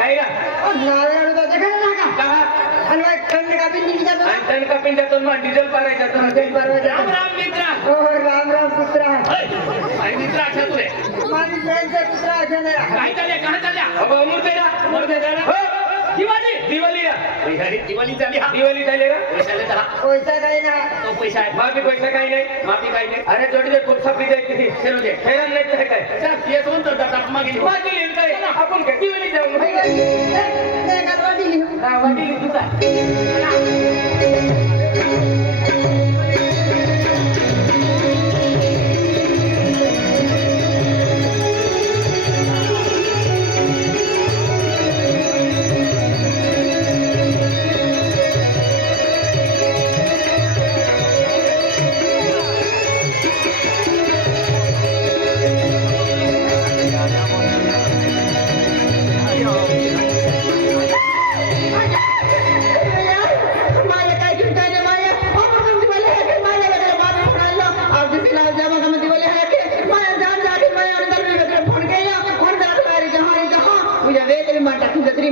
काय ना टन का पिंड्यातून मग डिझेल पारायचा राम राम मित्रा राम राम पुत्रा आणि मित्र आठा तुले माझी फ्रेंडचा पुत्रा अजनरा काय चालल्या कहा चालल्या अबो मुर्देला हो दिवाळी दिवाळीला दिवाळी झाली हा दिवाळी झाली का पैशाले दहा पैसा काही ना तो पैसा आहे माफी पैसा काही नाही माफी काही नाही अरे जोडी दे कुठचा पिझ्झा किती खेळू दे खेळायला नाही तर काय चल ये सोन तर दादा मागे मागे काय आपण काय दिवाळी जाऊ वाटी तुझा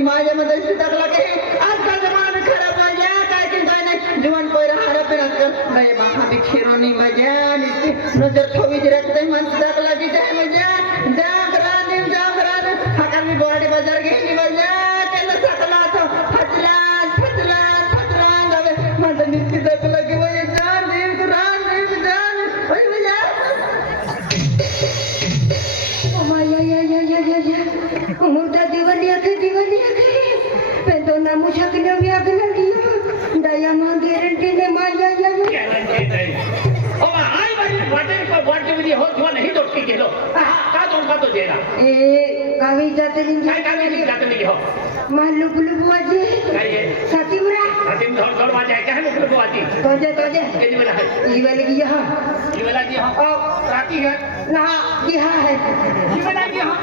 माझ्या मध्ये टाकला की आजकाल जमाना खराब माझ्या काय चिंता नाही जीवन पहिला हरप आजकाल नाही माफी खेळून मजा नजर ठोवी रखते मन टाकला की काय मजा जागरान हाका मी बॉडी बाजार घेतली मजा केलं सकला तो फटला जावे माझं निश्चित टाकला की वय जान वय मजा मुर्दा दिवाली तो नामू शकने भी अगला लिया दया मां गारंटी ने माया ओ आई बारी वाटर पर वाटर विधि हो जो नहीं दोस्ती के लो का तो देना ए कावी जाते दिन काय जाते नहीं हो मालू बुलू वाजे काय ये सातीमुरा सातीम धोर वाजे काय है बुलू वाजी तोजे ये वाला है ये वाला की यहां ये वाला की हां राती है ना यहां है ये वाला की हां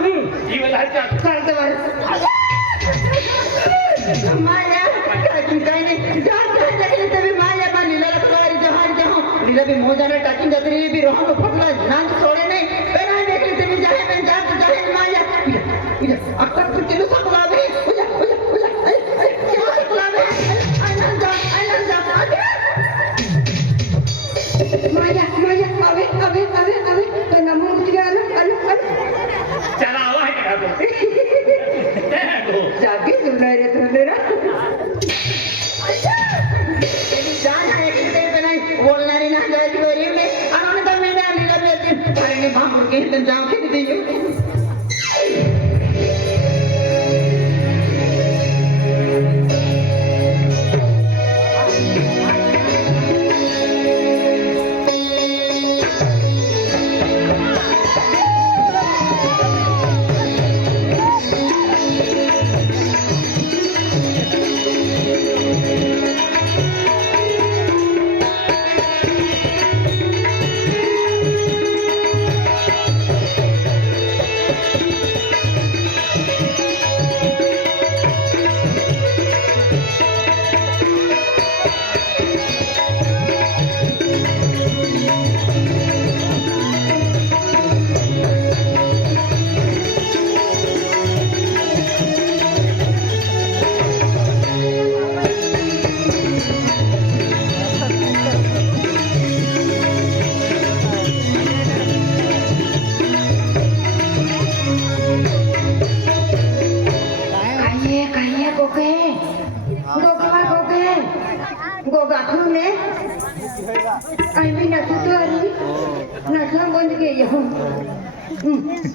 ये वाला है क्या चलते बार माया काय नाही जाते तभी माया बा नीला तुम्हारी जहां नीला भी मोजाने टाकिंग जाते भी रोहन फटला नांद छोड़े नहीं पेरा देख ले तभी जाए मैं जाते माया उजा अक्सर कुछ किलो सकला भी उजा क्या सकला भी आनंद माया अबे तो नमो मुझे अलो चला आवा है क्या जाके सुनना रे तो मेरा जान है कितने पे नहीं बोलना नहीं ना जाए गोरी में अनोने तो मैंने लीला बेटी अरे भाग के तो जाओ के दी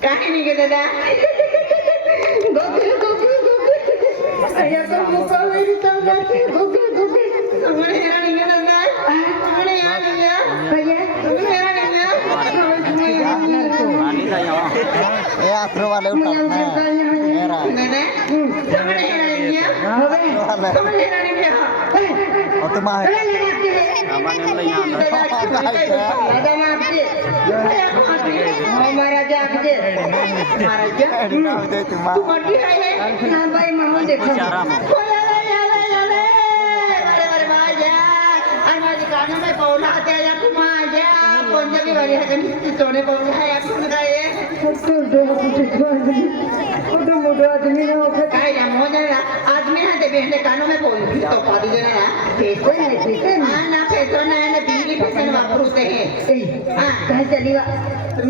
काय नाही गे दादा मोठं आदमी ना ओळखत काय ना मोने आदमी ना ते बेहने कानों में बोल तो पादी देना ना फेसन नाही फेसन हाँ ना पैसों ना ना बिजली पैसे ना वापरते हैं हाँ काय झाली वा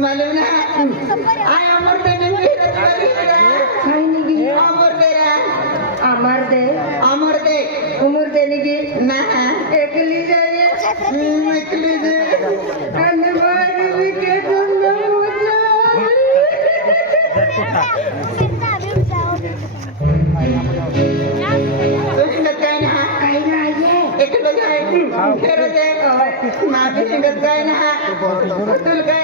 मालूम ना आय अमर ते ने मेहनत करी काय निघी अमर तेरा अमर दे उमर दे निघी ना एकली जाये एकली दे आणि मारी विकेट तो हिंगत काय ना काय नाही एकलं जाय फेरो दे मागे हिंगत काय ना तुल काय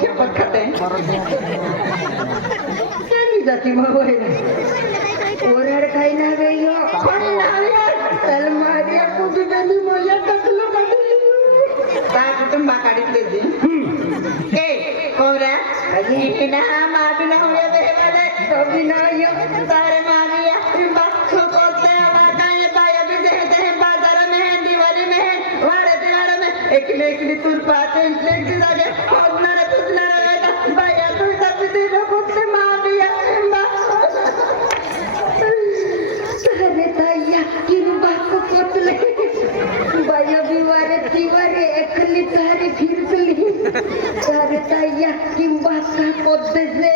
शपथ खाते जाती मग ओरड काही ना वेगळं त्याला माझ्या कुटुंबाने माझ्या टाकलं कुटुंबाकडे ए कोऱ्या ना मागे ना होया देवाले कभी ना यो तारे मागे या बाखो कोते वाकाए पाया भी देते हैं बाजार में दिवाली में वाड़े में एकले एकली तुल पाते एक जागे खोदना रे बेटा बाया तू तब दे कोते मागे या अरे ताईया किन बाको पोतले बाया बिवारे तिवारे एकली तारी फिरतली अरे ताईया किन बाका पोते से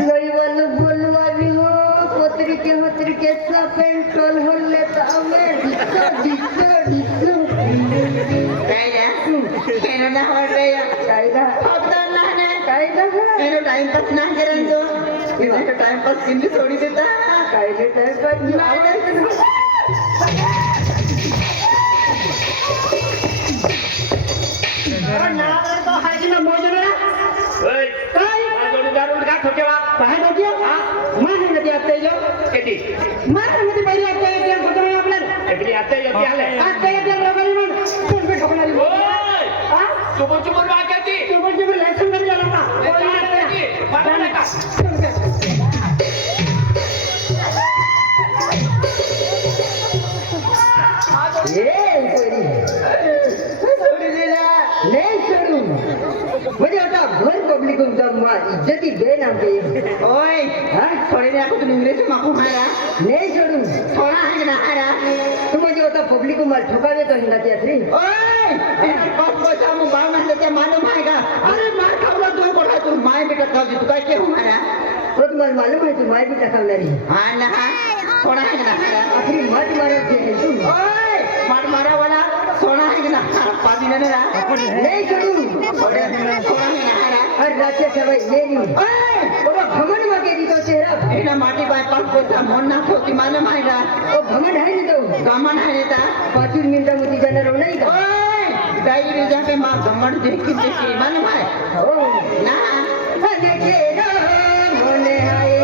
लईवालो बोलवावी हो पत्रिके सा पेंटोल होले तामे डिसो कायदा केनो ना हो रे कायदा फक्त ना कायदा केनो टाइम पास ना करें तो केनो टाइम पास किल्ली सोडी देता कायदे टाइमपास तो हाजी ना मोजरा ओय काय जोडी दारू का ठोके वा काय नदिया मान नदी आते जो किती मान नदी पहिली आते ते कुठे आपल्याला एकली आता येते आले आते ते लोकांनी मन कोण पे ठोकणारी ओय हा चुबुर वाक्याची तुमची लायसन नाही झाला ना मला नका नाही सोडून म्हणजे आता भर पब्लिक इज्जती दे ना ओय थोड़ी देर को तुम इंग्लिश में माकू खाया नाही सोडून थोड़ा है ना आरा तू म्हणजे आता पब्लिक माल ठोकावे तो हिंगा त्यातली ओय पास पैसा मु बाळ म्हणले ते मालूम आहे का अरे मार खावला तू कोठा तू माय बेटा खावली तू काय केहू मारा हो तुम्हाला मालूम आहे तू माय बी टाकणारी हा ना थोड़ा है ना आखरी मत मारत जे आहे तू ओय मार मारा वाला सोना है ना पादी ने ना नाही सोडून थोड़ा है ना हर राज्य सभा ये नहीं ओय वो भगवान मागे दी तो चेहरा एना माटी बाय पास पैसा मोन ना होती मालूम आहे का वो भगवान है नहीं तो गमन है ता 5 मिनिटामध्ये जाणार नाही का ओय डायरी जाके मां गमन देखी देखी मालूम है हो ना अरे केरा मोने आए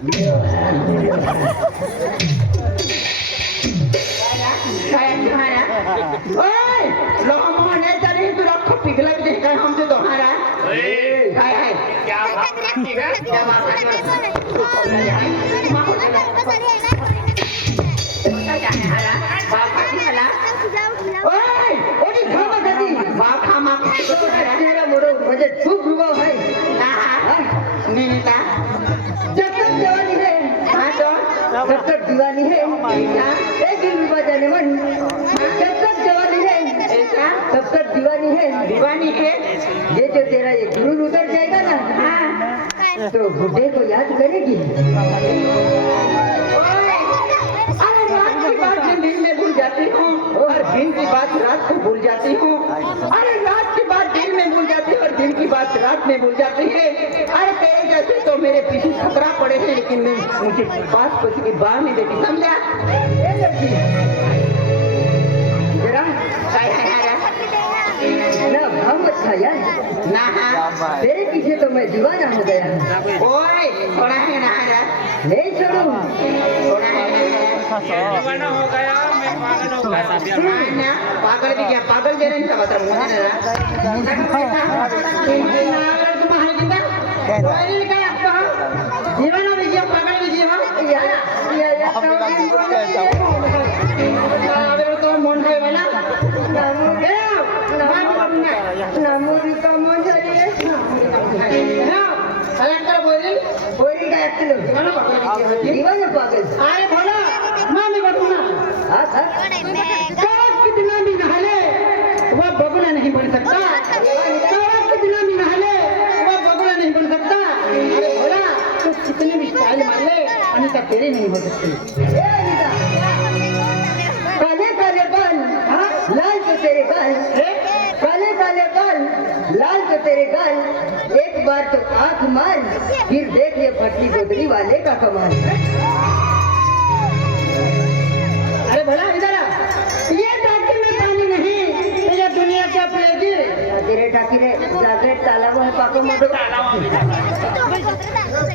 काय तुम्हारा ओय लोहा मोहने तरी तू रख पिघला के काय हमसे दोहारा काय है क्या बात करती है क्या बात ओय ओडी घामा गदी बाखा मा तेरा मोड़ो मुझे खूब रुआ है नीता जब तक जवानी है हाँ तो जब तक दीवानी है एक दिन जाने मन जब तक जवानी है ऐसा तब तक दीवानी है ये जो तेरा ये गुरूर उतर जाएगा ना हाँ तो बुढ़े को याद करेगी अरे रात की बात दिन में भूल जाती हूँ और दिन की बात रात को भूल जाती हूँ अरे रात की बात दिन में भूल जाती है और दिन की बात रात में भूल जाती है अरे तेरे जैसे तो मेरे पीछे खतरा पड़े हैं लेकिन मैं मुझे पास बच की बाहर नहीं देती समझा ये लड़की जरा ना भाव अच्छा यार ना हाँ तेरे पीछे तो मैं दीवाना हो गया ओए थोड़ा है ना नहीं छोड़ू थोड़ा है दीवाना हो गया मैं पागल हो गया ना पागल भी क्या पागल दे रहे हैं बता मुझे दीवाना भी क्या पागल भी जीवा तो मन है वाला नामुरी का मन है बोरी का एक्चुअली दीवाना पागल अरे बोला मां मैं बताऊं ना कौन कितना भी नहाले वह बगुला नहीं बन सकता कौन कितना भी नहाले वह बगुला नहीं बन सकता अरे बोला तो कितनी भी स्टाइल मार ले अनिता तेरी नहीं हो सकती काले काले बाल लाल तो तेरे गाल काले काले बाल लाल तो तेरे गाल एक बार तो आंख मार फिर देख ये फटली गोदरी वाले का कमाल अरे भला इधर ये टाकी में पानी नहीं ये दुनिया क्या पिएगी तेरे टाकी रे जाके तालाब है पाको मोटो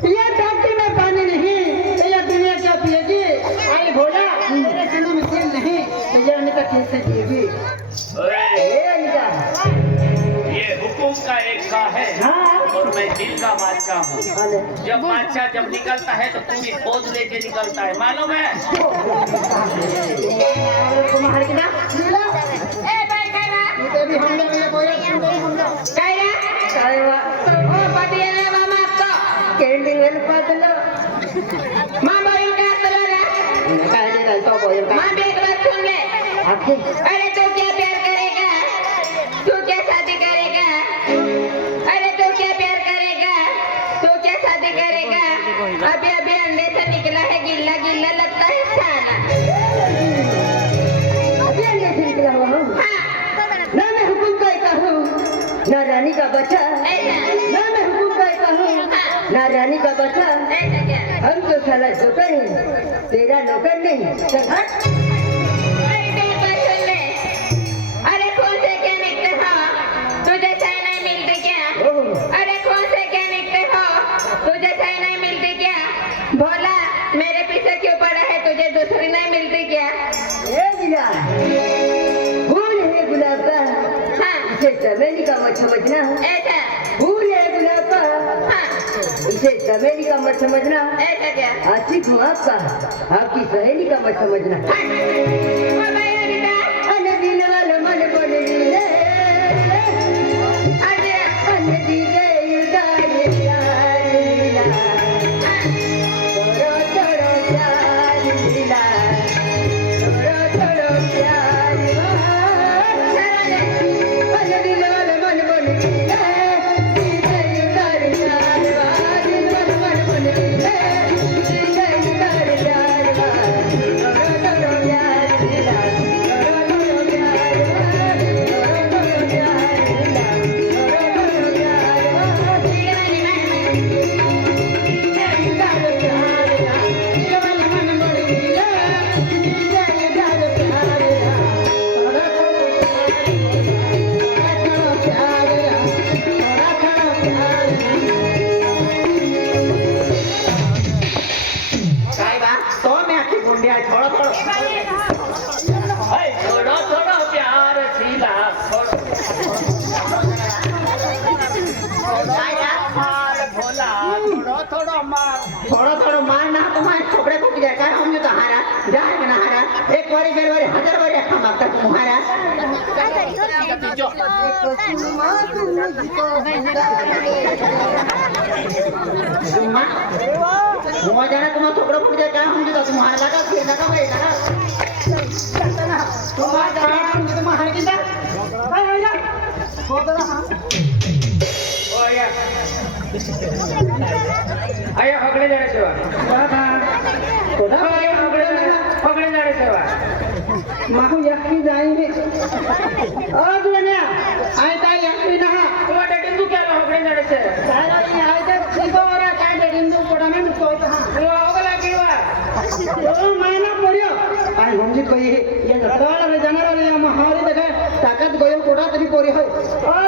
ये टाकी में पानी नहीं ये दुनिया क्या पिएगी अरे भोला मेरे दिल में तेल नहीं ये अनिता कैसे जिएगी ये अनिता ये हुकुम का एक का है हाँ और मैं दिल का बादशाह हूँ जब बादशाह जब निकलता है तो पूरी फौज लेके निकलता है मालूम है तुम्हारे की ना ए भाई खाना तो भी हम लोग ये बोल काय रे काय वा ओ पाटिया मामा तो कैंडिंग वेल पातलो मामा ये का तला रे काय रे तो बोल का मां एक बात सुन ले अरे तू क्या प्यार करेगा तू क्या शादी करेगा अरे तू क्या प्यार करेगा तू क्या शादी करेगा अभी अभी अंडे से निकला है गिल्ला गिल्ला लगता है खाना अभी अंडे से निकला हुआ हूँ ना मैं हुकुम का एक हूँ ना रानी का बच्चा ना मैं हुकुम का एक हूँ ना रानी का बच्चा हम तो साला जोकर हैं तेरा नौकर नहीं चल हट अरे कौन से क्या निकले हो तुझे सही नहीं मिलते क्या अरे कौन से क्या निकले हो तुझे सही नहीं मिलती क्या भोला मेरे पीछे क्यों पड़ा है तुझे दूसरी नहीं मिलती क्या ये दिला फूल है गुलाब का हाँ इसे चमेली का मत समझना ऐसा फूल है गुलाब का हाँ इसे चमेली का मत समझना ऐसा क्या आशिक हूँ आपका आपकी सहेली का मत समझना दिल वाले मन बोल दिले अरे अन दिले उदार प्यार दिला थोड़ो थोड़ो प्यार दिला थोड़ो थोड़ो प्यार अन दिल वाले मन बोल दिले दिले उदार प्यार दिल वाले मन बोल दिले दिले उदार प्यार थोड़ो थोड़ो प्यार दिला बेलवारी हजार बारी आखा मागता तुम्हारा हुआ जाना तुम्हारा थोड़ा फुट जाए क्या हम जो तुम्हारा लगा फिर लगा भाई लगा तुम्हारा जाना हम जो तुम्हारा कितना भाई भाई जा छोड़ दो हां ओ आया हगडे जाणे सेवा बाबा थोड़ा आया हगडे जाणे सेवा माहू यक्की जाएंगे और दुनिया आए ताई यक्की ना तो डेटिंग तू क्या हगडे जाणे से सारा ये आए तो सीधो और काय डेडिंग दो पड़ा में कोई तो हां वो होगला कीवा ओ महीना पड़ियो आई हमजी कोई ये सवाल में जाने वाले हम हारी देखे ताकत गयो कोड़ा तभी पड़ी है ओ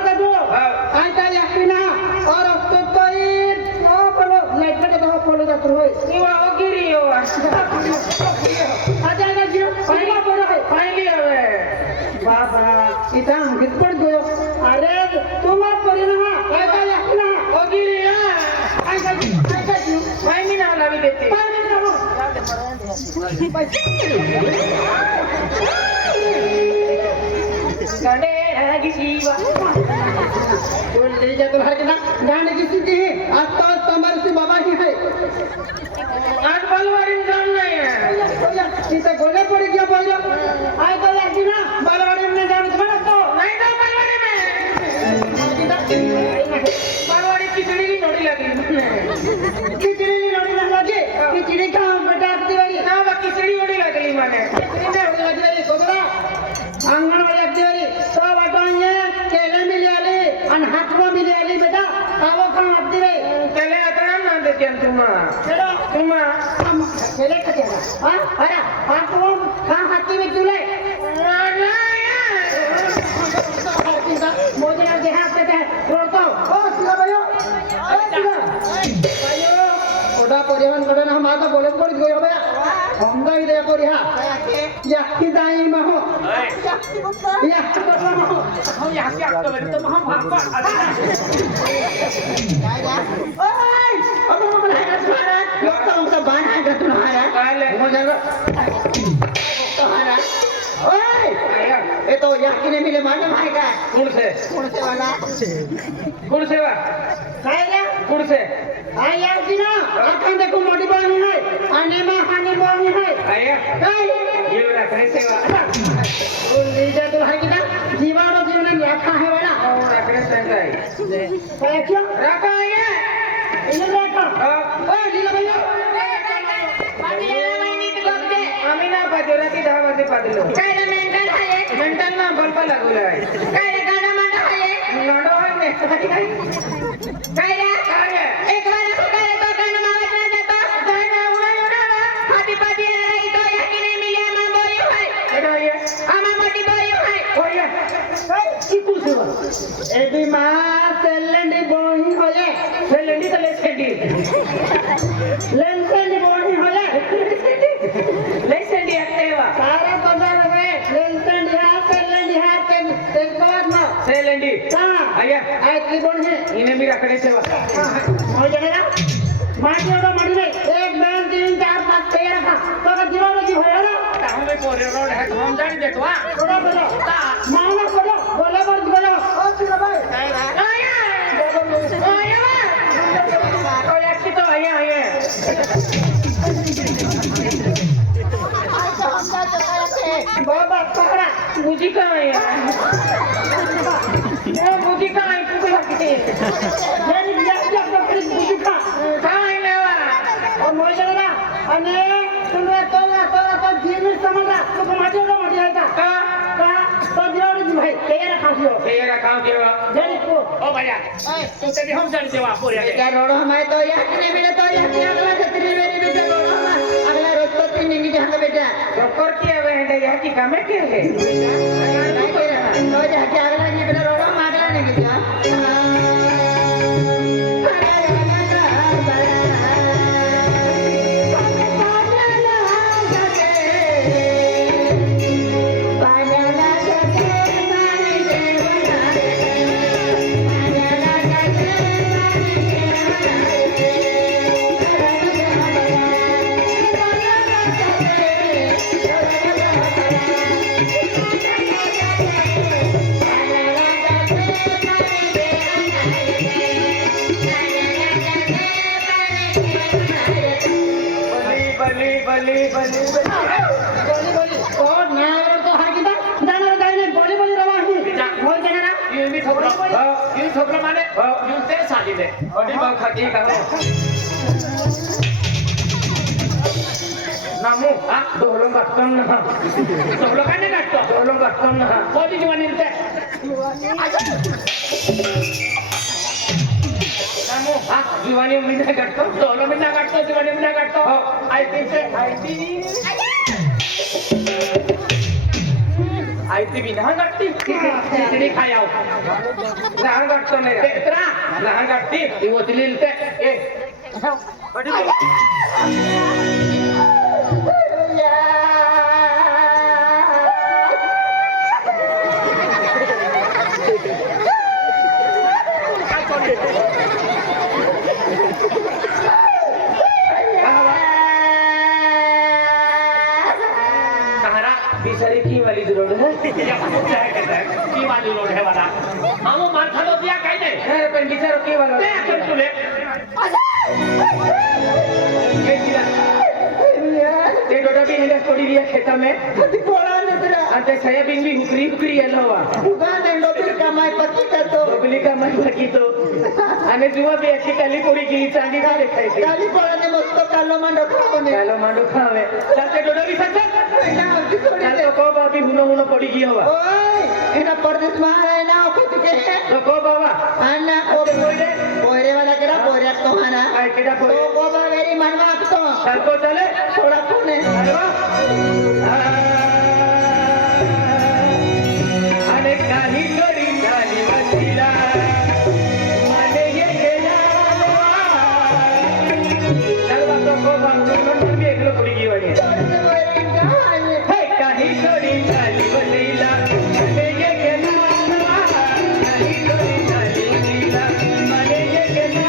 दादू आए ताई यक्की ना और तो कोई ओ बोलो लाइट का तो फॉलो जात रहो नीवा ओगिरी हो आ जाएगा जी पहिला पड़ा है फाइनली हवे बाबा इतना गिरपड़ गयो अरे तुम आप पड़ी ना आए ताई यक्की ना ओगिरी या आए ताई फाइनली ना लावी देते गडे रागी जीवा बोल ले जा तो हर के ना गाने की सीधी है आज तो हमारे से बाबा ही है आज बलवारी जान नहीं है सीधे गोले पड़ी क्या बोल रहा आए तो यार ना बलवाड़ी में जान तुम्हारा तो नहीं तो बलवारी खिचड़ी की नोड़ी लगी खिचड़ी नहीं लड़ी ना लगे खिचड़ी खाओ बेटा आपकी वाली ना वो खिचड़ी ओड़ी लगली माने खिचड़ी में लगी वाली कोबरा आंगन वाली आपकी वाली तो बताइए केले मिल आले अन हाथवा मिल आले बेटा खाओ खाओ आपकी वाली केले अतरा ना देते तुमा चलो तुमा हम केले खाते हैं हां अरे आपको हां हाथी में चूल्हे मोजना देहात देते हैं रोड़ता हूँ ओ सिला भाइयों ओडा परिवहन करना हम आता बोले पड़ गए हो भैया हम तो इधर को रिहा याकी दाई महो याकी बदला महो हम यहाँ से आपको बने तो हम भागवा ओए अब हम बनाएगा तुम्हारा लोग तो हमसे बनाएगा तुम्हारा मोजना तुम्हारा ओए ये तो याकी ने मिले मालूम है क्या कौन से वाला खाएगा कौन से हाँ यार की ना आँखें देखो मोटी बानी है आने में हानि बानी है आया नहीं ये वाला कैसे वा वो लीजा तो है कि ना जीवाणु जीवन रखा है वाला और रखने संगाई क्या क्यों रखा है इन्हें रखा ओए लीला भैया आम्ही ना पाजोराती 10 वाजे पाजलो काय रे मेंटल आहे मेंटल ना बल्ब लागलो आहे काय रे गाणं मांडा आहे लडो आहे ने काय रे एक बार काय तो गाणं मावायला जातो काय ना उडा उडा हाती पाती नाही तो याकी नाही मिले आम्हा बोरी होय एडो ये आम्हा मोठी बोरी होय ओय इकुल सेवा एबी मा सेलेंडी बोही होये से लेडी तो ले सेंडी लेंसेंडी बोही होये ले सेंडी आते वा सारा पता लगे लेंसेंडी हा सेलेंडी हा ते बाद ना से लेडी हां आया आज की बोल है इने मी रखने से वा हो जाएगा माटी ओडा माटी नहीं 1 2 3 4 5 6 रखा तो का जीवाणु की होया ना हम पोरे रोड है हम जानी देतो हा थोड़ा बोलो मावना बोलो बोले बोलो ओ चिरा भाई आया और एक्सी तो आया आया बाबा पकड़ा मुझी का आया ये मुझी का आई तू लगती मेरी याद पकड़ी मुझे का काय लेवा और मोजा ना अने तुमने तो जीवन समझा तो माटी ओडा माटी है का तो जीवाणु जी भाई तेरा खासियो तेरा काम देवा जल्दी को ओ भैया तू तेरी हम जानी देवा पूरे क्या रोड हमारे तो याद नहीं मिले तो याद अगला छतरी मेरी बेटा रोड अगला रोज तो तीन नहीं जहाँ बेटा डॉक्टर की है बेटा यहाँ की काम है क्या है तो जाके अगला जी बेटा रोड मागला नहीं क्या यूं छोकरा माने यूं ते साली दे अडी बा खाती का नामू हा डोलंग गाठन ना छोकरा काय नाही काढतो डोलंग गाठन ना कोणी जीवन निघते नामू हा जीवानी मी नाही गाठतो दोन महिना काढतो जीवन महिना काढतो आयती आयती बिना गाठती खिचडी खायाव लहान गाठतो नाही तेत्रा लहान गाठती ती वचली ते ए अडी बा सहारा बिचारी की वाली रोड है की वाली रोड है वाला मामू मार खालो दिया काय नाही है पण बिचारो की वाला ते आपण तुले ते डोडा भी हिला छोड़ी दिया खेता में कधी पोळा नजरा आणि ते सोयाबीन भी उकरी आलो हुआ उगाने डोबीर कमाई पती करतो डोबली का मन बाकी तो आणि जुवा भी अच्छी काली पोड़ी की चांदी का देखाई थी काली पोळाने मस्त कालो मांडो खावणे कालो मांडो खावे चालते डोडा भी सच ना होती थोडी चाल तो को बाबी हुनो पड़ी गई हुआ ओय एना परदेश महाराय ना कोती के तो को बाबा अन्ना को पोरे वाला केरा पोरे तो हाना काय केडा तो पोरे को बावेरी मनवा तो चाल को चले थोडा कोने अरे वा अरे काही करी झाली बसला माने ये गेला चल बा तो को बाबा मी एकलो पड़ी गई वाली हे काही करी झाली बसला माने ये गेला काही करी झाली बसला माने ये गेला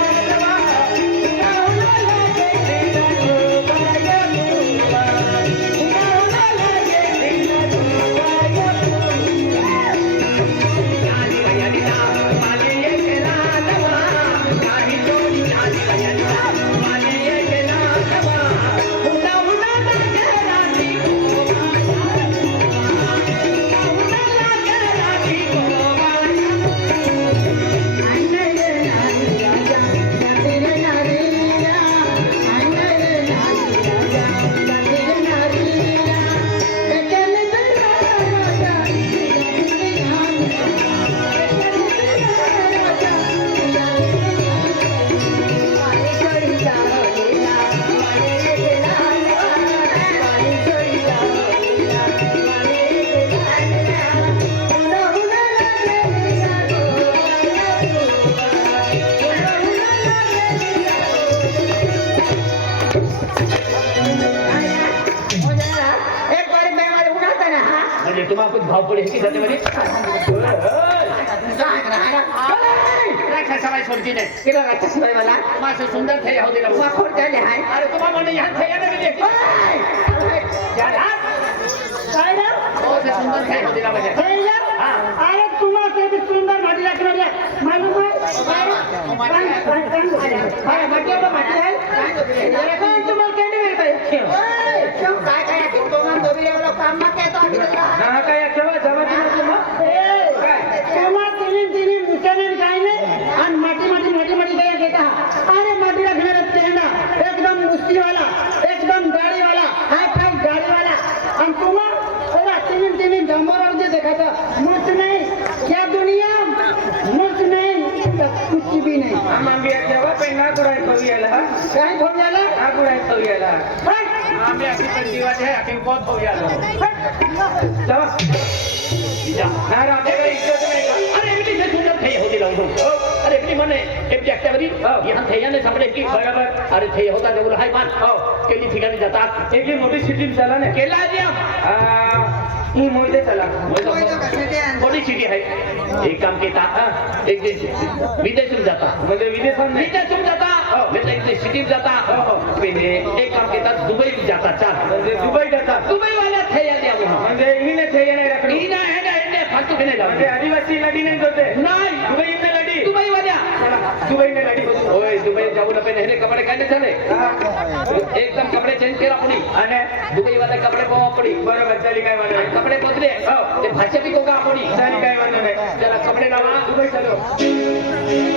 म्हणजे तुम्हाला कुछ भाव पडे की जाते मध्ये सवाई सोडती नाही किलो रातच बाई मला मासे सुंदर थे हो दिला वा खोड झाले हाय अरे तुम्हाला म्हणणे ह्या थे ना गेले काय रे हो से सुंदर थे हो दिला म्हणजे अरे तुम्हाला ते बी सुंदर माटी लागली मालूम आहे काय माटी आहे तुम्हाला केंद्र येत काय काय तो मन दोबीले वाला काम मत आहे तो ना काय केव्हा जमा तुम्हा तिनी मुसलमान काय नाही आणि माटी काय घेता अरे माटीला घेणार तेंडा एकदम मुस्तीवाला एकदम गाडीवाला हाय फाय गाडीवाला आणि तुम्हा तिनी डंबोर दे देखाता मुझ नहीं क्या दुनिया मुझ नहीं कुछ भी नहीं आम्ही केव्हा पेंगा कुराय पवियाला काय भोगल्याला हा कुराय पवियाला आम्ही अशी पण जीवाची आहे आपण बहुत हो यालो चला जा ना राते इज्जत नाही का अरे एमनी से सुंदर थे हो दिला अरे एमनी मने एमनी एक्टिविटी यहाँ थे याने सामने की बराबर अरे थे होता जो हाय मान केली ठिकाणी जातात एक मोठी सिटी चला ना केला दिया ही मोहिते चला बड़ी सिटी है एक काम केता एक दिन विदेश में जाता म्हणजे विदेशात नाही विदेश में जाता मतलब एक सिटी में जाता पहले एक काम केता दुबई में जाता चार म्हणजे दुबई जातात दुबई वाला थे या दिया वहाँ म्हणजे हिने थे नाही रखडी ही ना है ना इन्हें फालतू के नहीं म्हणजे जाते आदिवासी लडी नाही होते नहीं दुबई इथे लडी दुबई वाला दुबई ने लडी बसून ओए दुबई जाऊ ना पहले कपड़े कहने चले एकदम कपड़े चेंज केला पुणी आणि दुबई वाले कपड़े को आपणी बरोबर चाली काय म्हणा आणि कपडे बदले हो. ते भाषा बी कोका आपणी चाली काय म्हणा नाही त्याला कपडे नावा दुबई चलो